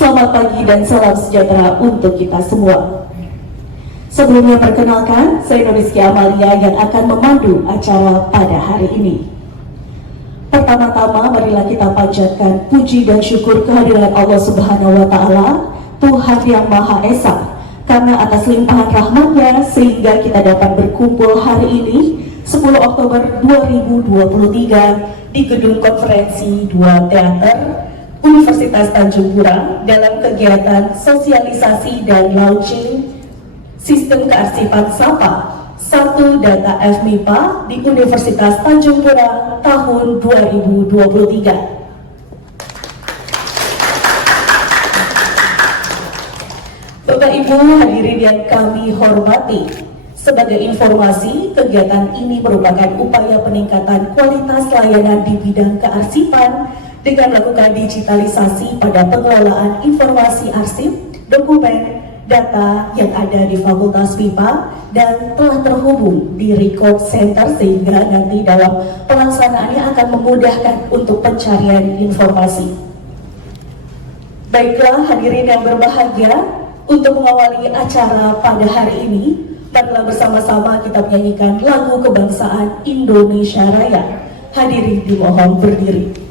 Selamat pagi dan salam sejahtera untuk kita semua. Sebelumnya perkenalkan, saya Nuriski Amalia yang akan memandu acara pada hari ini. Pertama-tama marilah kita panjatkan puji dan syukur kehadiran Allah Subhanahu wa Ta'ala, Tuhan yang Maha Esa, karena atas limpahan rahmat-Nya sehingga kita dapat berkumpul hari ini 10 Oktober 2023 di Gedung Konferensi 2 Teater Universitas Tanjung Pura dalam kegiatan sosialisasi dan launching Sistem Kearsipan SAPA 1 Data FMIPA di Universitas Tanjung Pura tahun 2023. Bapak Ibu hadirin yang kami hormati, sebagai informasi, kegiatan ini merupakan upaya peningkatan kualitas layanan di bidang kearsipan dengan melakukan digitalisasi pada pengelolaan informasi arsip, dokumen, data yang ada di Fakultas MIPA dan telah terhubung di Record Center sehingga nanti dalam pelaksanaannya akan memudahkan untuk pencarian informasi. Baiklah hadirin yang berbahagia, untuk mengawali acara pada hari ini, marilah bersama-sama kita menyanyikan lagu kebangsaan Indonesia Raya. Hadirin dimohon berdiri.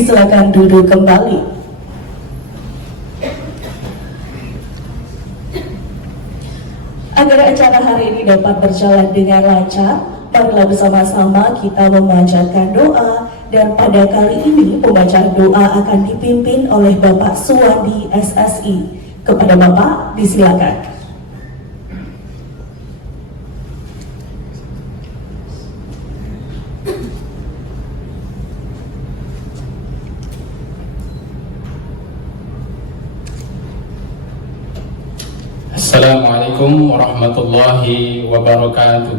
Silakan duduk kembali. Agar acara hari ini dapat berjalan dengan lancar, marilah bersama-sama kita memanjatkan doa, dan pada kali ini pembacaan doa akan dipimpin oleh Bapak Suwandi SSI. Kepada Bapak, disilakan. Assalamualaikum warahmatullahi wabarakatuh.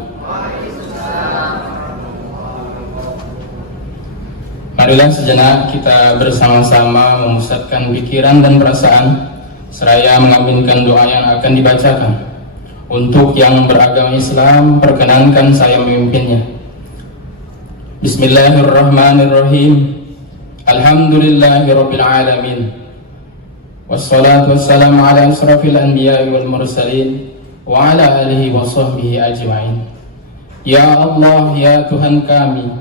Marilah sejenak kita bersama-sama memusatkan pikiran dan perasaan seraya mengaminkan doa yang akan dibacakan. Untuk yang beragama Islam, perkenankan saya memimpinnya. Bismillahirrahmanirrahim. Alhamdulillahirabbil alamin. Wassalatu wassalamu ala asrafil anbiya'i wal mursalin wa ala alihi wa sahbihi ajma'in. Ya Allah, ya Tuhan kami,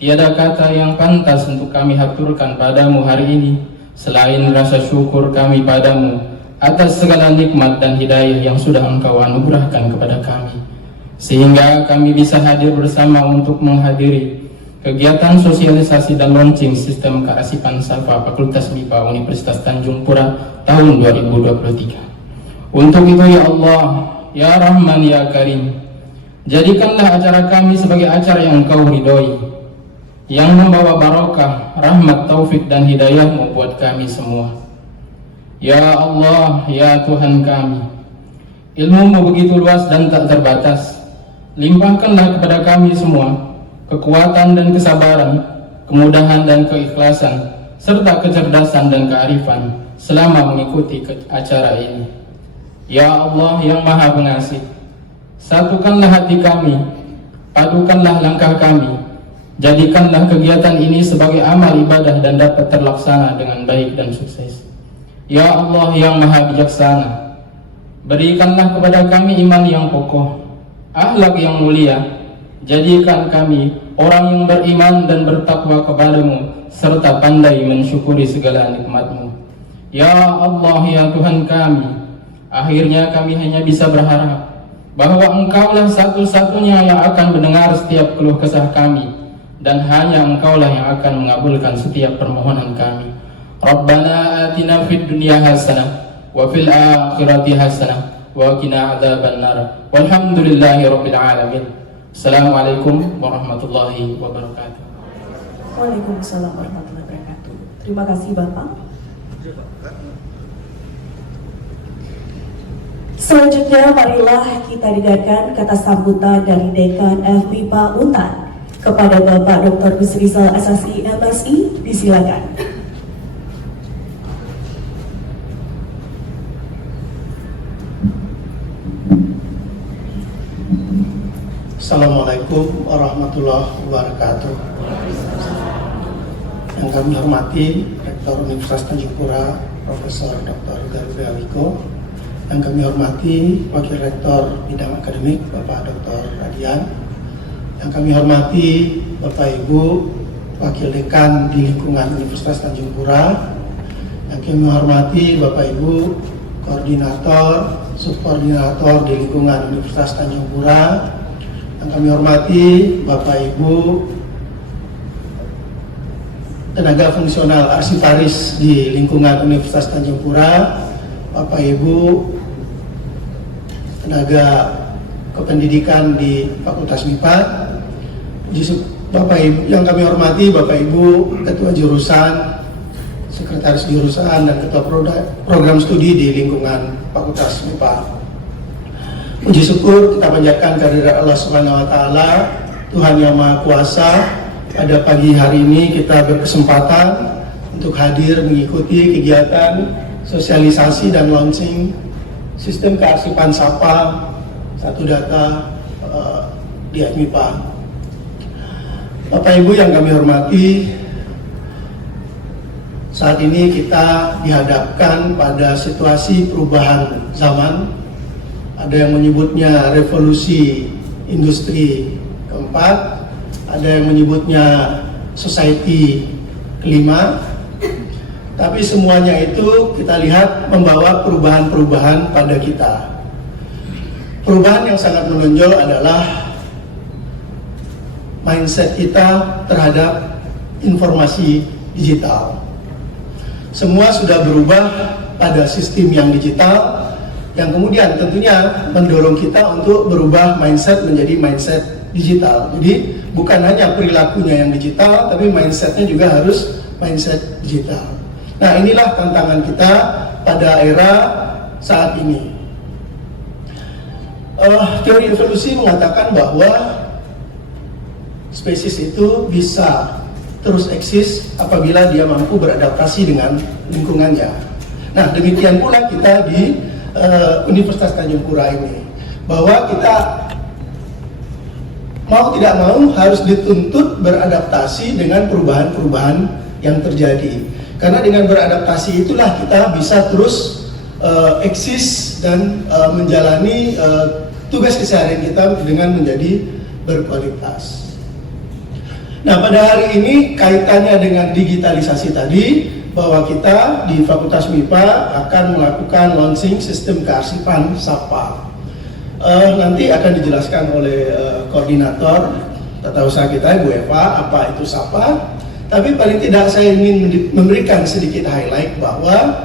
tiada kata yang pantas untuk kami haturkan padamu hari ini selain rasa syukur kami padamu atas segala nikmat dan hidayah yang sudah Engkau anugerahkan kepada kami, sehingga kami bisa hadir bersama untuk menghadiri kegiatan sosialisasi dan launching sistem kearsipan SAPA Fakultas MIPA Universitas Tanjung Pura tahun 2023. Untuk itu ya Allah, ya Rahman ya Karim. Jadikanlah acara kami sebagai acara yang Engkau ridhoi, yang membawa barokah, rahmat, taufik dan hidayah-Mu buat kami semua. Ya Allah, ya Tuhan kami, ilmu-Mu begitu luas dan tak terbatas. Limpahkanlah kepada kami semua kekuatan dan kesabaran, kemudahan dan keikhlasan, serta kecerdasan dan kearifan selama mengikuti acara ini. Ya Allah yang Maha Pengasih, satukanlah hati kami, padukanlah langkah kami, jadikanlah kegiatan ini sebagai amal ibadah dan dapat terlaksana dengan baik dan sukses. Ya Allah yang Maha Bijaksana, berikanlah kepada kami iman yang kokoh, akhlak yang mulia, jadikan kami orang yang beriman dan bertakwa kepada-Mu, serta pandai mensyukuri segala nikmat-Mu. Ya Allah ya Tuhan kami, akhirnya kami hanya bisa berharap bahwa Engkaulah satu-satunya yang akan mendengar setiap keluh kesah kami, dan hanya Engkaulah yang akan mengabulkan setiap permohonan kami. Rabbana atina fid dunya hasanah wa fil akhirati hasanah wa qina adzabannar. Walhamdulillahi rabbil alamin. Assalamualaikum warahmatullahi wabarakatuh. Waalaikumsalam warahmatullahi wabarakatuh. Terima kasih Bapak. Selanjutnya marilah kita dengarkan kata sambutan dari Dekan FMIPA Untan kepada Bapak Dr. Gus Rizal SSI MSI. Disilakan. Assalamualaikum warahmatullahi wabarakatuh. Yang kami hormati Rektor Universitas Tanjung Pura, Profesor Dr. Garuda Wiko. Yang kami hormati Wakil Rektor Bidang Akademik Bapak Dr. Radian. Yang kami hormati Bapak Ibu Wakil Dekan di lingkungan Universitas Tanjung Pura. Yang kami hormati Bapak Ibu Koordinator, Subkoordinator di lingkungan Universitas Tanjung Pura. Yang kami hormati Bapak Ibu tenaga fungsional arsiparis di lingkungan Universitas Tanjung Pura, Bapak Ibu tenaga kependidikan di Fakultas MIPA, Bapak Ibu yang kami hormati, Bapak Ibu Ketua Jurusan, Sekretaris Jurusan dan Ketua Program Studi di lingkungan Fakultas MIPA. Puji syukur kita panjatkan kehadirat Allah Subhanahu wa taala, Tuhan yang Maha Kuasa. Pada pagi hari ini kita berkesempatan untuk hadir mengikuti kegiatan sosialisasi dan launching sistem kearsipan SAPA Satu Data di FMIPA. Bapak Ibu yang kami hormati, saat ini kita dihadapkan pada situasi perubahan zaman. Ada yang menyebutnya revolusi industri keempat, ada yang menyebutnya society kelima, tapi semuanya itu kita lihat membawa perubahan-perubahan pada kita. Perubahan yang sangat menonjol adalah mindset kita terhadap informasi digital. Semua sudah berubah pada sistem yang digital, yang kemudian tentunya mendorong kita untuk berubah mindset menjadi mindset digital. Jadi bukan hanya perilakunya yang digital, tapi mindsetnya juga harus mindset digital. Nah, inilah tantangan kita pada era saat ini. Teori evolusi mengatakan bahwa spesies itu bisa terus eksis apabila dia mampu beradaptasi dengan lingkungannya. Nah, demikian pula kita di Universitas Tanjung Pura ini, bahwa kita mau tidak mau harus dituntut beradaptasi dengan perubahan-perubahan yang terjadi. Karena dengan beradaptasi itulah kita bisa terus eksis dan menjalani tugas keseharian kita dengan menjadi berkualitas. Nah, pada hari ini kaitannya dengan digitalisasi tadi, bahwa kita di Fakultas MIPA akan melakukan launching sistem kearsipan SAPA. Nanti akan dijelaskan oleh koordinator tata usaha kita, Bu Eva, apa itu SAPA. Tapi paling tidak saya ingin memberikan sedikit highlight bahwa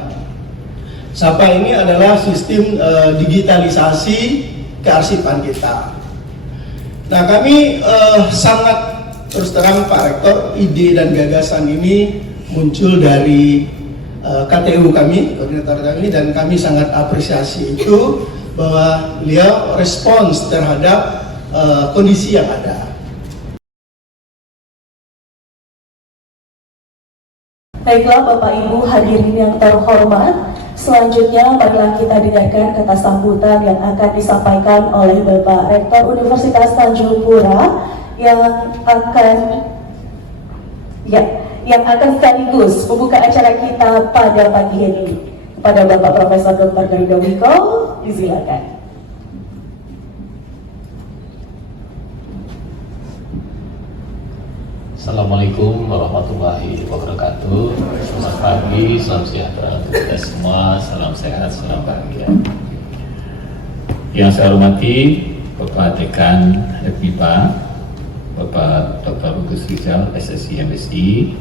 SAPA ini adalah sistem digitalisasi kearsipan kita. Nah, kami sangat terus terang Pak Rektor, ide dan gagasan ini muncul dari KTU kami, koordinator kami, dan kami sangat apresiasi itu bahwa beliau respons terhadap kondisi yang ada. Baiklah Bapak Ibu hadirin yang terhormat, selanjutnya marilah kita dengarkan kata sambutan yang akan disampaikan oleh Bapak Rektor Universitas Tanjung Pura yang akan sekaligus membuka acara kita pada pagi ini. Kepada Bapak Profesor Dr. Garuda Wiko, disilakan. Assalamualaikum warahmatullahi wabarakatuh. Selamat pagi, salam sejahtera untuk kita semua, salam sehat, salam bahagia. Yang saya hormati Bapak Dekan FMIPA, Bapak Dr. Hugus Rizal, SSI MSI,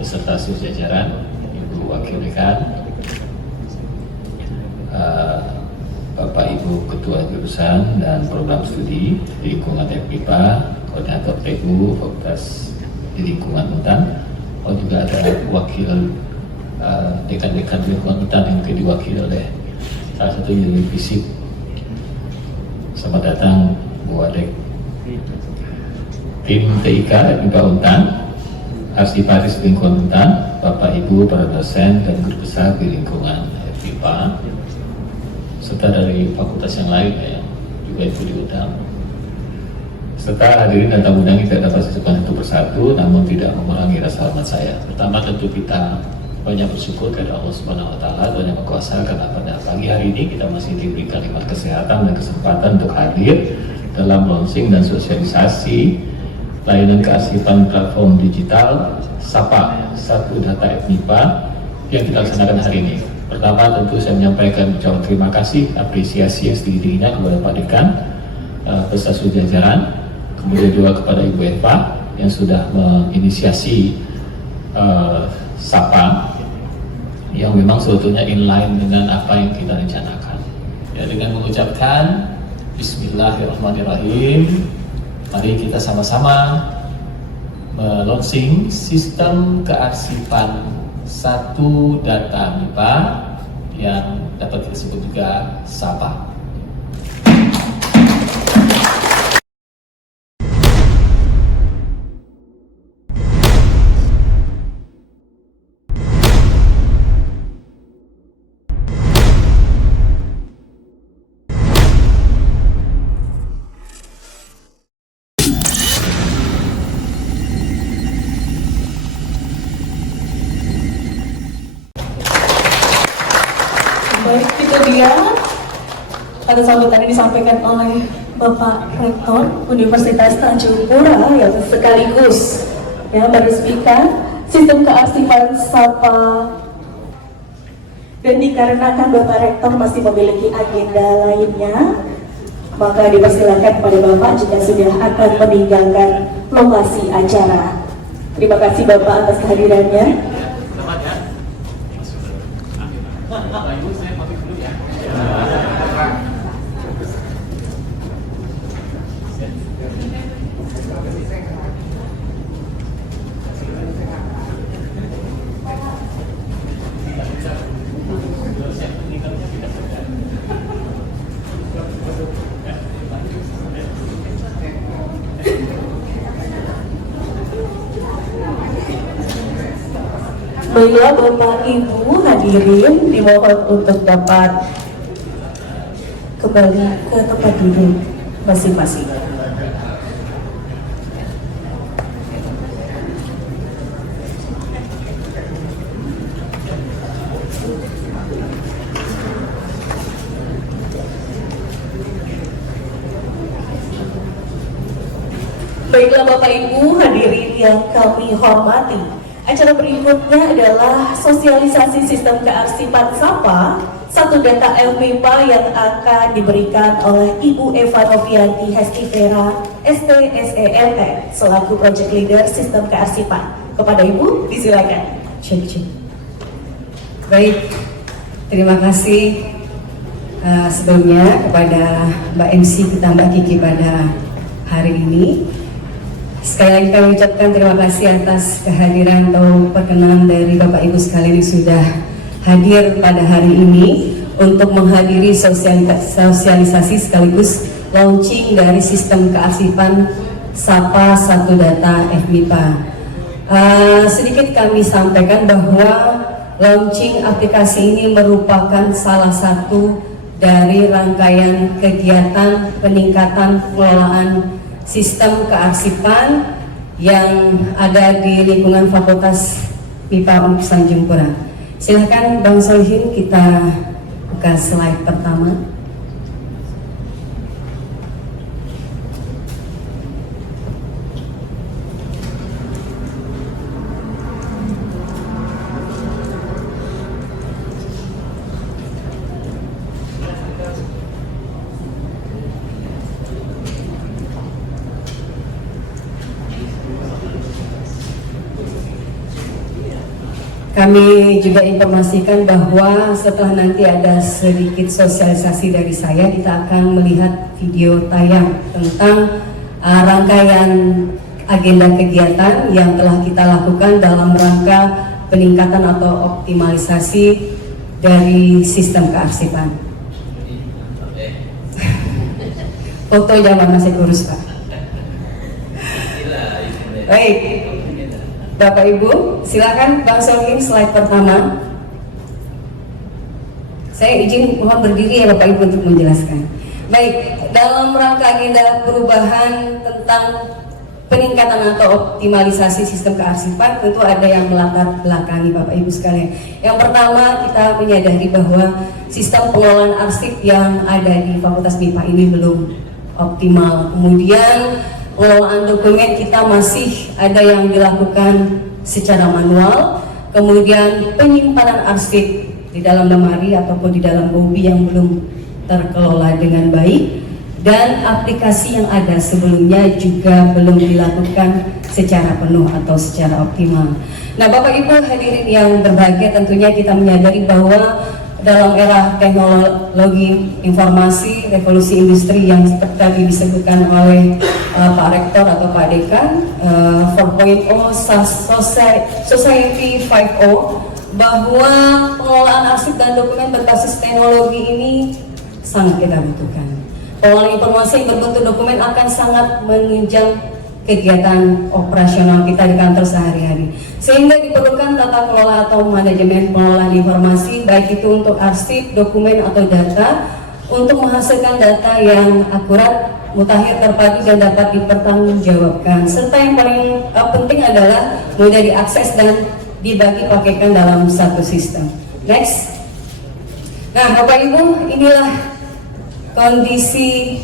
beserta seluruh jajaran, Ibu Wakil Dekan, Bapak Ibu Ketua Jurusan dan Program Studi di lingkungan FMIPA, Koordinator PU Fakultas di lingkungan Untan, juga ada wakil dekan-dekan lingkungan Untan yang diwakili oleh salah satu juri fisik. Selamat datang Bu Wadek. Tim TIK FMIPA Untan, Arsiparis lingkungan Untan, Bapak Ibu para dosen dan guru besar di lingkungan FMIPA, serta dari fakultas yang lain yang juga itu diundang. Serta hadirin dan tamu undangan tidak dapat disebutkan satu persatu, namun tidak mengurangi rasa hormat saya. Pertama tentu kita banyak bersyukur kepada Allah Subhanahu Wa Taala, Tuhan yang Maha Kuasa, karena pada pagi hari ini kita masih diberikan nikmat kesehatan dan kesempatan untuk hadir dalam launching dan sosialisasi layanan kearsipan platform digital SAPA, Satu Data FMIPA, yang kita laksanakan hari ini. Pertama tentu saya menyampaikan ucapan terima kasih, apresiasi yang setinggi-tingginya kepada Pak Dekan beserta seluruh jajaran. Kemudian juga kepada Ibu Eva yang sudah menginisiasi SAPA yang memang sebetulnya inline dengan apa yang kita rencanakan. Ya, dengan mengucapkan Bismillahirrahmanirrahim, mari kita sama-sama melaunching sistem kearsipan Satu Data MIPA yang dapat disebut juga SAPA. Baik, itu dia kata sambutan yang disampaikan oleh Bapak Rektor Universitas Tanjung Pura yang sekaligus meresmikan sistem kearsipan SAPA. Dan dikarenakan Bapak Rektor masih memiliki agenda lainnya, maka dipersilakan kepada Bapak jika sudah akan meninggalkan lokasi acara. Terima kasih Bapak atas kehadirannya. Baiklah Bapak Ibu hadirin dimohon untuk dapat kembali ke tempat duduk masing-masing. Baiklah Bapak Ibu hadirin yang kami hormati, acara berikutnya adalah sosialisasi sistem kearsipan SAPA Satu Data FMIPA yang akan diberikan oleh Ibu Eva Novianti Hestivera STSELT selaku Project Leader Sistem Kearsipan. Kepada Ibu, disilakan. Baik, terima kasih Sebelumnya kepada Mbak MC kita Mbak Kiki pada hari ini, sekali lagi kami ucapkan terima kasih atas kehadiran atau perkenalan dari Bapak Ibu sekalian yang sudah hadir pada hari ini untuk menghadiri sosialisasi sekaligus launching dari sistem kearsipan SAPA 1 Data FMIPA. Sedikit kami sampaikan bahwa launching aplikasi ini merupakan salah satu dari rangkaian kegiatan peningkatan pengelolaan sistem kearsipan yang ada di lingkungan Fakultas MIPA Universitas Tanjung Pura. Silakan Bang Solihin, kita buka slide pertama. Kami juga informasikan bahwa setelah nanti ada sedikit sosialisasi dari saya, kita akan melihat video tayang tentang rangkaian agenda kegiatan yang telah kita lakukan dalam rangka peningkatan atau optimalisasi dari sistem kearsipan. Foto jangan masih kurus, Pak. Baik. Bapak Ibu, silakan Bang Solihin slide pertama. Saya izin mohon berdiri ya Bapak Ibu untuk menjelaskan. Baik, dalam rangka agenda perubahan tentang peningkatan atau optimalisasi sistem kearsipan, tentu ada yang melatar belakangi Bapak Ibu sekalian. Yang pertama, kita menyadari bahwa sistem pengelolaan arsip yang ada di Fakultas MIPA ini belum optimal. Kemudian pengelolaan dokumen kita masih ada yang dilakukan secara manual, kemudian penyimpanan arsip di dalam lemari ataupun di dalam gobi yang belum terkelola dengan baik, dan aplikasi yang ada sebelumnya juga belum dilakukan secara penuh atau secara optimal. Nah, Bapak Ibu hadirin yang berbahagia, tentunya kita menyadari bahwa dalam era teknologi informasi, revolusi industri yang seperti tadi disebutkan oleh Pak Rektor atau Pak Dekan, 4.0 Society 5.0, bahwa pengelolaan arsip dan dokumen berbasis teknologi ini sangat kita butuhkan. Pengelolaan informasi yang berbentuk dokumen akan sangat menunjang kegiatan operasional kita di kantor sehari-hari, sehingga diperlukan tata kelola atau manajemen pengelolaan informasi, baik itu untuk arsip, dokumen atau data, untuk menghasilkan data yang akurat, mutakhir, terpadu, dan dapat dipertanggungjawabkan, serta yang paling penting adalah mudah diakses dan dibagi pakaikan dalam satu sistem. Next. Nah, Bapak Ibu, inilah kondisi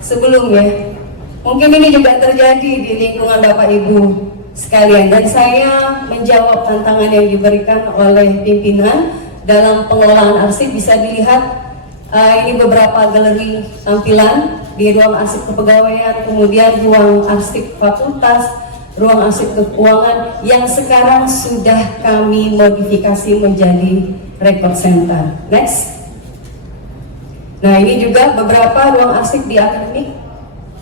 sebelumnya. Mungkin ini juga terjadi di lingkungan Bapak Ibu sekalian, dan saya menjawab tantangan yang diberikan oleh pimpinan dalam pengelolaan arsip. Bisa dilihat ini beberapa galeri tampilan di ruang arsip kepegawaian, kemudian ruang arsip fakultas, ruang arsip keuangan yang sekarang sudah kami modifikasi menjadi record center. Next. Nah, ini juga beberapa ruang arsip di akademik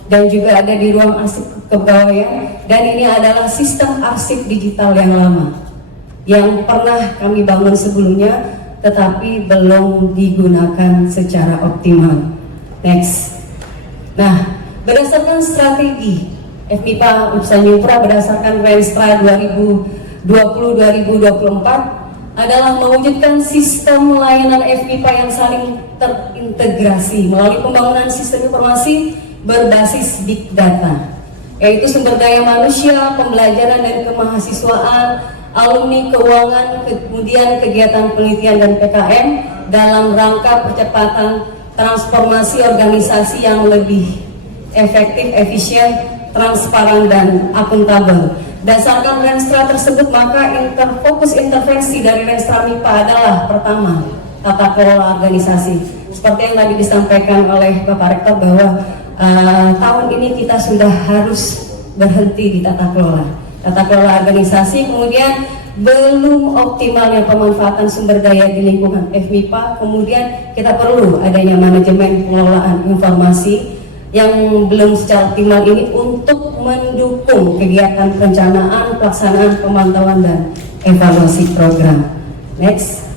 dan juga ada di ruang arsip kepegawaian, dan ini adalah sistem arsip digital yang lama yang pernah kami bangun sebelumnya tetapi belum digunakan secara optimal. Next. Nah, berdasarkan strategi FMIPA Universitas Tanjung Pura berdasarkan Renstra 2020-2024 adalah mewujudkan sistem layanan FMIPA yang saling terintegrasi melalui pembangunan sistem informasi berbasis big data, yaitu sumber daya manusia, pembelajaran dan kemahasiswaan, alumni keuangan, kemudian kegiatan penelitian dan PKM dalam rangka percepatan transformasi organisasi yang lebih efektif, efisien, transparan, dan akuntabel. Berdasarkan Renstra tersebut, maka fokus intervensi dari Renstra MIPA adalah pertama, tata kelola organisasi. Seperti yang tadi disampaikan oleh Bapak Rektor bahwa tahun ini kita sudah harus berhenti di tata kelola organisasi. Kemudian belum optimalnya pemanfaatan sumber daya di lingkungan FMIPA, kemudian kita perlu adanya manajemen pengelolaan informasi yang belum secara optimal ini untuk mendukung kegiatan perencanaan, pelaksanaan, pemantauan, dan evaluasi program. Next.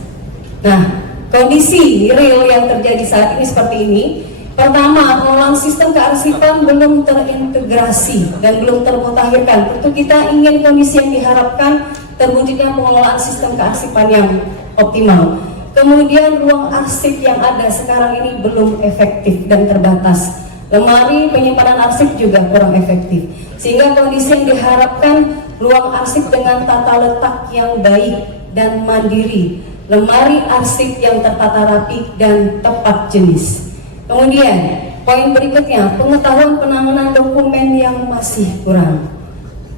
Nah, kondisi real yang terjadi saat ini seperti ini. Pertama, pengelolaan sistem kearsipan belum terintegrasi dan belum termutakhirkan. Tentu kita ingin kondisi yang diharapkan terwujudnya pengelolaan sistem kearsipan yang optimal. Kemudian ruang arsip yang ada sekarang ini belum efektif dan terbatas. Lemari penyimpanan arsip juga kurang efektif. Sehingga kondisi yang diharapkan ruang arsip dengan tata letak yang baik dan mandiri. Lemari arsip yang tertata rapi dan tepat jenis. Kemudian, poin berikutnya, pengetahuan penanganan dokumen yang masih kurang.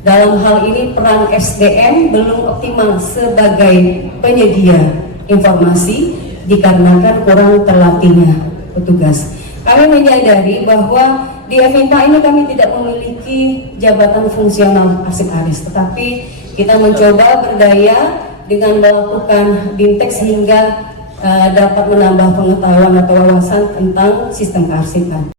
Dalam hal ini, peran SDM belum optimal sebagai penyedia informasi dikarenakan kurang terlatihnya petugas. Kami menyadari bahwa di FMIPA ini kami tidak memiliki jabatan fungsional arsip aris, tetapi kita mencoba berdaya dengan melakukan BIMTEK sehingga dapat menambah pengetahuan atau wawasan tentang sistem kearsipan.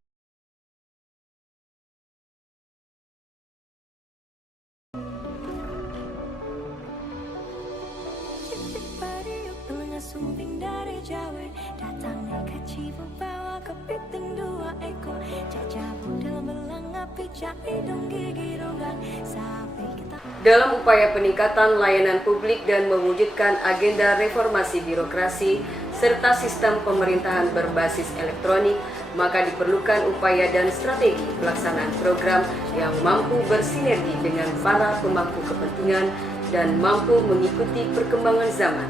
Dalam upaya peningkatan layanan publik dan mewujudkan agenda reformasi birokrasi serta sistem pemerintahan berbasis elektronik, maka diperlukan upaya dan strategi pelaksanaan program yang mampu bersinergi dengan para pemangku kepentingan dan mampu mengikuti perkembangan zaman.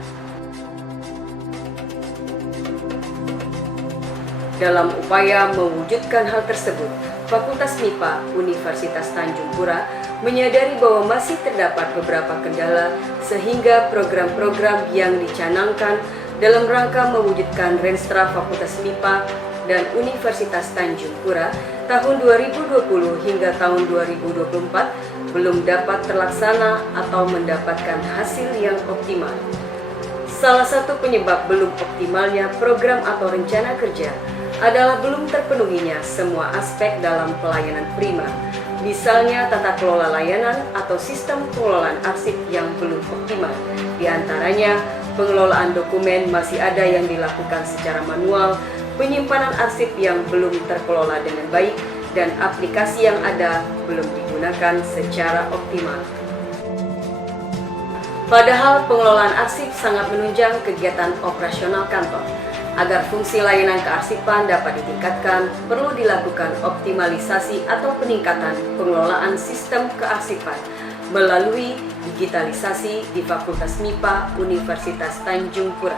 Dalam upaya mewujudkan hal tersebut, Fakultas MIPA Universitas Tanjung Pura menyadari bahwa masih terdapat beberapa kendala sehingga program-program yang dicanangkan dalam rangka mewujudkan Renstra Fakultas MIPA dan Universitas Tanjung Pura tahun 2020 hingga tahun 2024 belum dapat terlaksana atau mendapatkan hasil yang optimal. Salah satu penyebab belum optimalnya program atau rencana kerja adalah belum terpenuhinya semua aspek dalam pelayanan primer, misalnya tata kelola layanan atau sistem pengelolaan arsip yang belum optimal. Di antaranya, pengelolaan dokumen masih ada yang dilakukan secara manual, penyimpanan arsip yang belum terkelola dengan baik, dan aplikasi yang ada belum digunakan secara optimal. Padahal pengelolaan arsip sangat menunjang kegiatan operasional kantor. Agar fungsi layanan kearsipan dapat ditingkatkan, perlu dilakukan optimalisasi atau peningkatan pengelolaan sistem kearsipan melalui digitalisasi di Fakultas MIPA Universitas Tanjung Pura.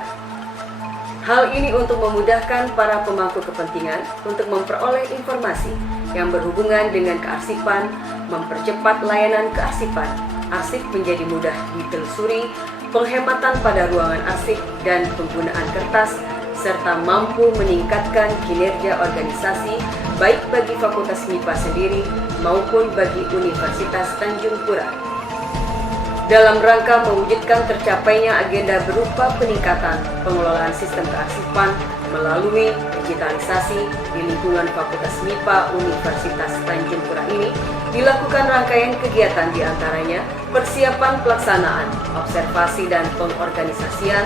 Hal ini untuk memudahkan para pemangku kepentingan untuk memperoleh informasi yang berhubungan dengan kearsipan, mempercepat layanan kearsipan, arsip menjadi mudah ditelusuri, penghematan pada ruangan arsip dan penggunaan kertas, serta mampu meningkatkan kinerja organisasi baik bagi Fakultas MIPA sendiri maupun bagi Universitas Tanjung Pura. Dalam rangka mewujudkan tercapainya agenda berupa peningkatan pengelolaan sistem kearsipan melalui digitalisasi di lingkungan Fakultas MIPA Universitas Tanjung Pura ini, dilakukan rangkaian kegiatan diantaranya persiapan pelaksanaan, observasi dan pengorganisasian,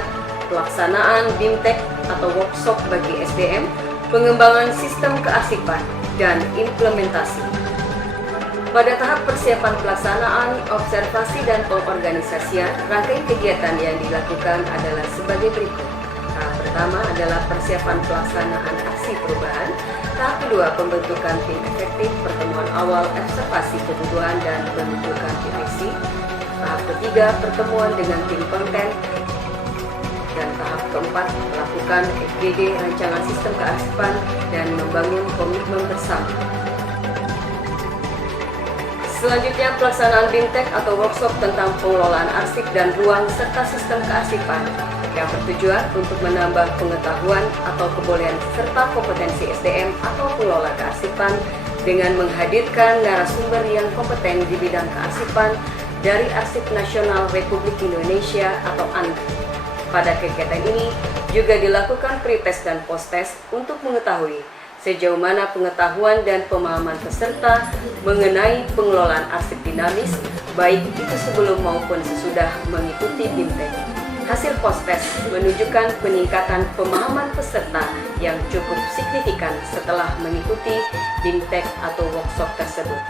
pelaksanaan BIMTEK atau workshop bagi SDM, pengembangan sistem kearsipan, dan implementasi. Pada tahap persiapan pelaksanaan, observasi, dan pengorganisasian, rangkaian kegiatan yang dilakukan adalah sebagai berikut. Tahap pertama adalah persiapan pelaksanaan aksi perubahan. Tahap kedua, pembentukan tim efektif, pertemuan awal, observasi kebutuhan, dan pembentukan divisi. Tahap ketiga, pertemuan dengan tim konten. Dan tahap keempat, melakukan FGD rancangan sistem kearsipan dan membangun komitmen bersama. Selanjutnya, pelaksanaan BIMTEK atau workshop tentang pengelolaan arsip dan ruang serta sistem kearsipan yang bertujuan untuk menambah pengetahuan atau kebolehan serta kompetensi SDM atau pengelola kearsipan dengan menghadirkan narasumber yang kompeten di bidang kearsipan dari Arsip Nasional Republik Indonesia atau ANRI. Pada kegiatan ini juga dilakukan pretest dan post-test untuk mengetahui sejauh mana pengetahuan dan pemahaman peserta mengenai pengelolaan arsip dinamis, baik itu sebelum maupun sesudah mengikuti BIMTEK. Hasil post-test menunjukkan peningkatan pemahaman peserta yang cukup signifikan setelah mengikuti BIMTEK atau workshop tersebut.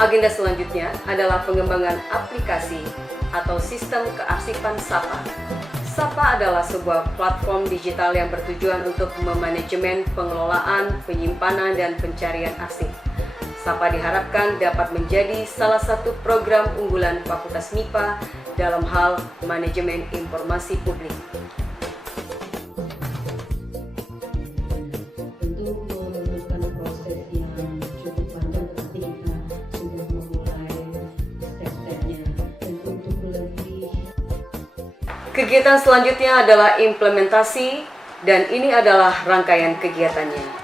Agenda selanjutnya adalah pengembangan aplikasi atau sistem kearsipan SAPA. SAPA adalah sebuah platform digital yang bertujuan untuk memanajemen pengelolaan, penyimpanan, dan pencarian arsip. SAPA diharapkan dapat menjadi salah satu program unggulan Fakultas MIPA dalam hal manajemen informasi publik. Kegiatan selanjutnya adalah implementasi, dan ini adalah rangkaian kegiatannya.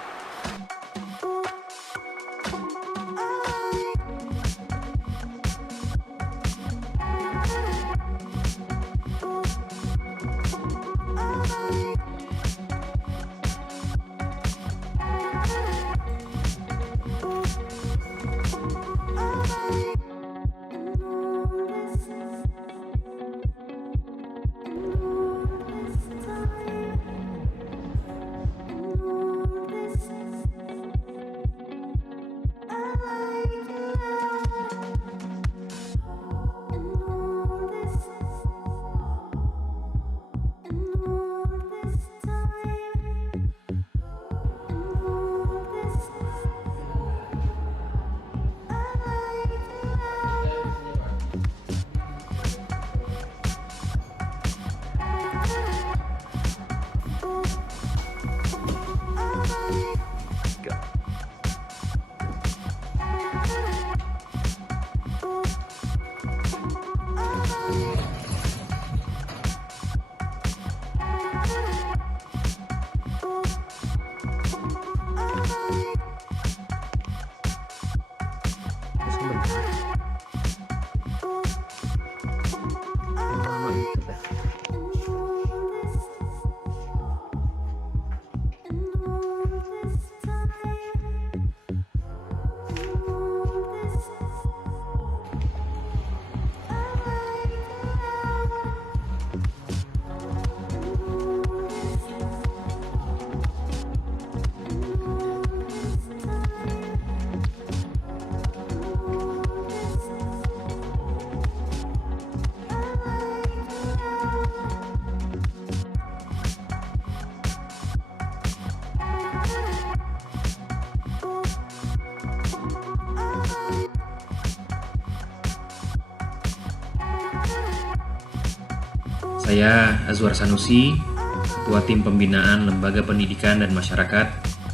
Saya Azwar Sanusi, Ketua Tim Pembinaan Lembaga Pendidikan dan Masyarakat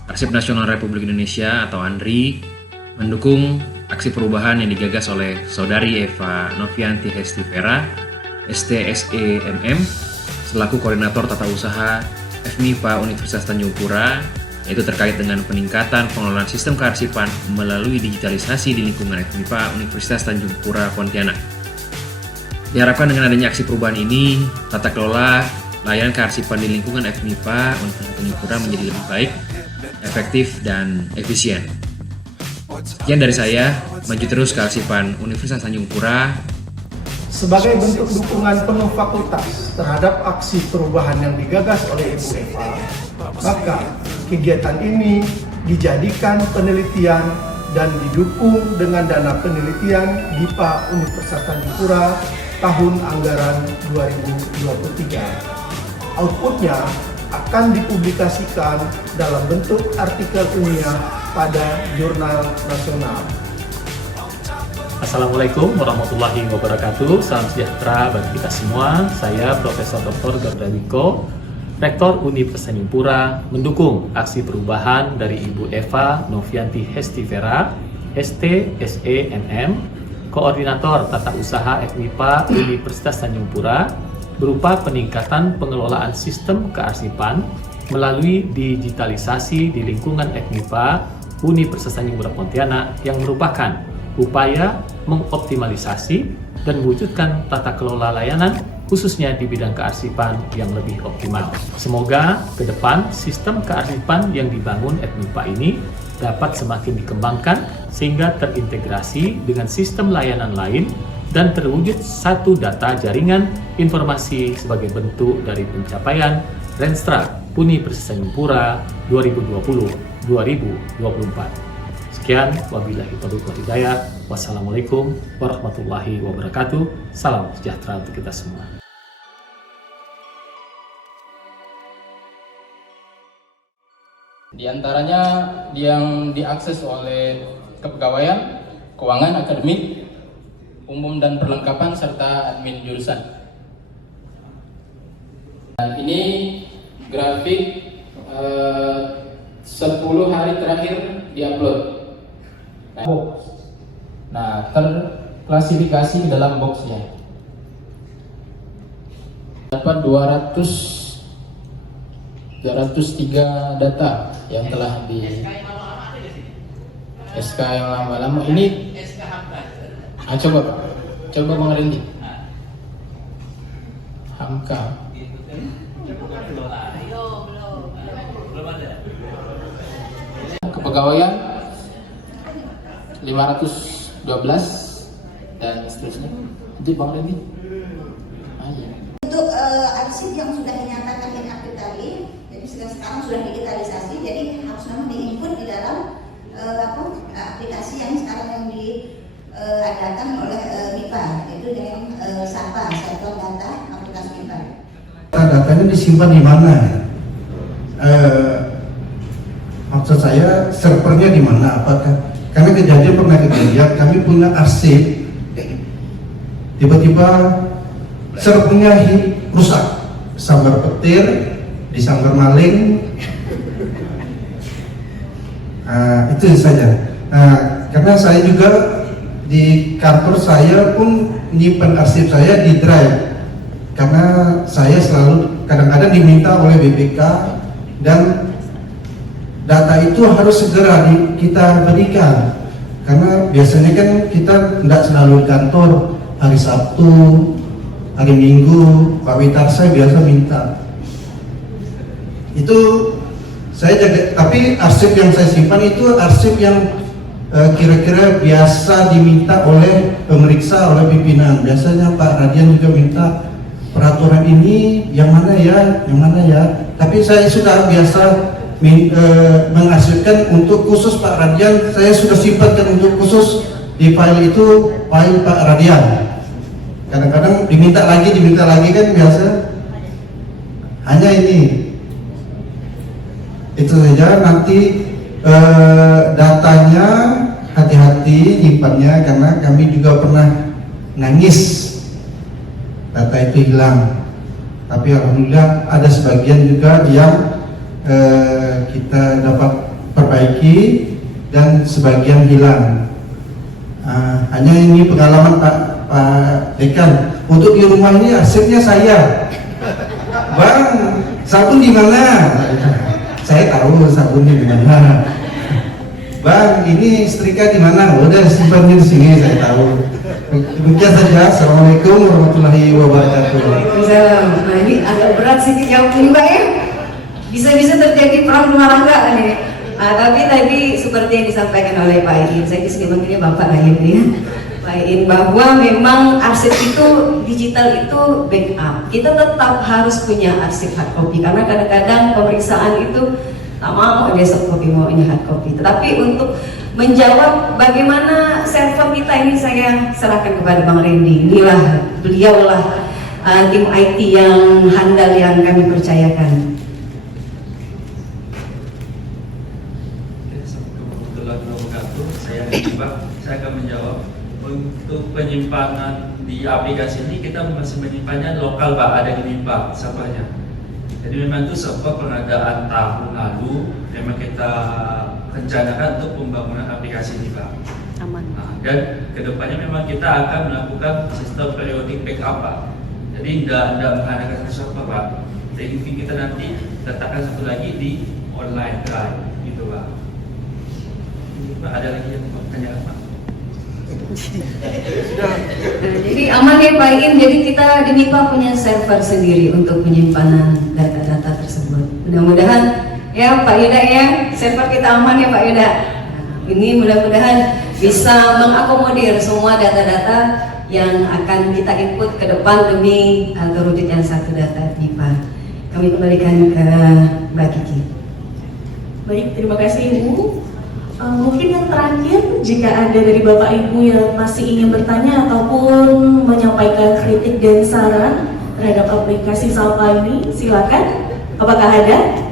Arsip Nasional Republik Indonesia atau ANRI, mendukung aksi perubahan yang digagas oleh Saudari Eva Novianti Hestivera, STSE-MM, selaku Koordinator Tata Usaha FMIPA Universitas Tanjung Pura, yaitu terkait dengan peningkatan pengelolaan sistem kearsipan melalui digitalisasi di lingkungan FMIPA Universitas Tanjung Pura, Pontianak. Diharapkan dengan adanya aksi perubahan ini, tata kelola layanan kearsipan di lingkungan FMIPA Universitas Tanjung Pura menjadi lebih baik, efektif, dan efisien. Sekian dari saya, maju terus kearsipan Universitas Tanjung Pura. Sebagai bentuk dukungan penuh fakultas terhadap aksi perubahan yang digagas oleh Ibu Eva, maka kegiatan ini dijadikan penelitian dan didukung dengan dana penelitian DIPA Universitas Tanjung Pura tahun anggaran 2023. Outputnya akan dipublikasikan dalam bentuk artikel ilmiah pada jurnal nasional. Assalamualaikum warahmatullahi wabarakatuh. Salam sejahtera bagi kita semua. Saya Profesor Dr. Gardawiko, Rektor Universitas Tanjung Pura, mendukung aksi perubahan dari Ibu Eva Novianti Hestivera, STSE-MM, Koordinator Tata Usaha FMIPA Universitas Tanjung Pura berupa peningkatan pengelolaan sistem kearsipan melalui digitalisasi di lingkungan FMIPA Universitas Tanjung Pura Pontianak yang merupakan upaya mengoptimalisasi dan mewujudkan tata kelola layanan khususnya di bidang kearsipan yang lebih optimal. Semoga ke depan sistem kearsipan yang dibangun FMIPA ini dapat semakin dikembangkan sehingga terintegrasi dengan sistem layanan lain dan terwujud satu data jaringan informasi sebagai bentuk dari pencapaian Renstra Universitas Tanjung Pura 2020-2024. Sekian, wabillahi taufiq wal hidayah. Wassalamualaikum warahmatullahi wabarakatuh. Salam sejahtera untuk kita semua. Di antaranya yang diakses oleh kepegawaian, keuangan, akademik, umum dan perlengkapan serta admin jurusan. Dan ini grafik 10 hari terakhir diupload. Nah, terklasifikasi dalam boxnya. Dapat 203 data yang telah di SK yang lama-lama ini. Coba Bang Rendi. Hamka. Kepegawaian 512 dan seterusnya. Itu Bang Rendi. Untuk arsip yang sudah dinyatakan inaktif tadi, jadi sekarang sudah digitalisasi, jadi harus memang diinput di dalam aplikasi yang sekarang yang diadakan oleh MIPA, yaitu dengan SAPA, Satuan Data Aplikasi MIPA. Datanya disimpan di mana? Maksud saya servernya di mana? Apakah karena pernah kejadian kami punya arsip, tiba-tiba servernya rusak, sambar petir, disambar maling. Itu saja. Karena saya juga di kantor saya pun menyimpan arsip saya di drive, karena saya selalu kadang-kadang diminta oleh BPK dan data itu harus segera kita berikan, karena biasanya kan kita tidak selalu di kantor, hari Sabtu, hari Minggu, Pak Witarsa biasa minta. Itu saya jaga, tapi arsip yang saya simpan itu arsip yang kira-kira biasa diminta oleh pemeriksa, oleh pimpinan. Biasanya Pak Radian juga minta peraturan ini yang mana ya. Tapi saya sudah biasa mengarsipkan untuk khusus Pak Radian. Saya sudah simpankan untuk khusus di file itu, file Pak Radian. Kadang-kadang diminta lagi kan biasa. Hanya ini. Itu saja. Nanti datanya hati-hati nyimpannya, karena kami juga pernah nangis data itu hilang. Tapi alhamdulillah ada sebagian juga yang kita dapat perbaiki dan sebagian hilang. Hanya ini pengalaman Pak Dekan. Untuk di rumah ini arsipnya saya, Bang, sabun di mana? Saya tahu sabunnya di mana. Bang, ini setrika di mana? Udah simpannya di sini, saya tahu. Demikian saja. Assalamualaikum warahmatullahi wabarakatuh. Nah, ini agak berat sih jawab ini Mbak ya. Bisa-bisa terjadi perang rumah tangga nih. Tapi tadi seperti yang disampaikan oleh Pak Iin, saya disini manggilnya Bapak Iin ya. Pak Iin, bahwa memang arsip itu digital itu backup. Kita tetap harus punya arsip hard copy, karena kadang-kadang pemeriksaan itu tak mau ada soft copy, maunya hard copy. Tetapi untuk menjawab bagaimana server kita ini, saya serahkan kepada Bang Rendi. Beliaulah tim IT yang handal yang kami percayakan. Saya akan menjawab. Untuk penyimpanan di aplikasi ini kita masih menyimpannya lokal Pak, ada di MIPA servernya. Jadi memang itu server pengadaan tahun lalu memang kita rencanakan untuk pembangunan aplikasi ini Pak. Dan kedepannya memang kita akan melakukan sistem periodic backup Pak. Jadi tidak mengadakan server Pak. Jadi mungkin kita nanti letakkan satu lagi di online drive gitu Pak. Pak ada lagi yang mau tanya Pak? Jadi aman ya Pak Iin, jadi kita di MIPA punya server sendiri untuk penyimpanan data-data tersebut. Mudah-mudahan ya Pak Yuda ya, server kita aman ya Pak Yuda. Nah, ini mudah-mudahan bisa mengakomodir semua data-data yang akan kita input ke depan demi terwujudnya satu data MIPA. Kami kembalikan ke Mbak Kiki. Baik, terima kasih Ibu. Mungkin yang terakhir, jika ada dari Bapak Ibu yang masih ingin bertanya ataupun menyampaikan kritik dan saran terhadap aplikasi Salpa ini, silakan. Apakah ada?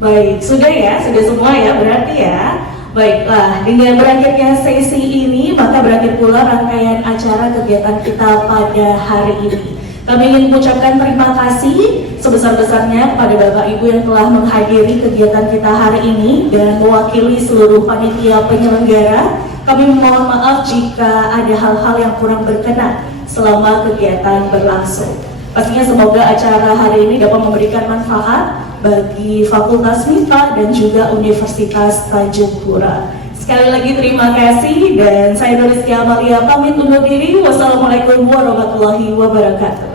Baik, sudah ya, sudah semua ya, berarti ya. Baiklah, dengan berakhirnya sesi ini, maka berakhir pula rangkaian acara kegiatan kita pada hari ini. Kami ingin mengucapkan terima kasih sebesar-besarnya kepada Bapak Ibu yang telah menghadiri kegiatan kita hari ini dan mewakili seluruh panitia penyelenggara. Kami mohon maaf jika ada hal-hal yang kurang berkenan selama kegiatan berlangsung. Pastinya semoga acara hari ini dapat memberikan manfaat bagi Fakultas MIPA dan juga Universitas Tanjung Pura. Sekali lagi terima kasih dan saya Rizky Amalia pamit undur diri. Wassalamualaikum warahmatullahi wabarakatuh.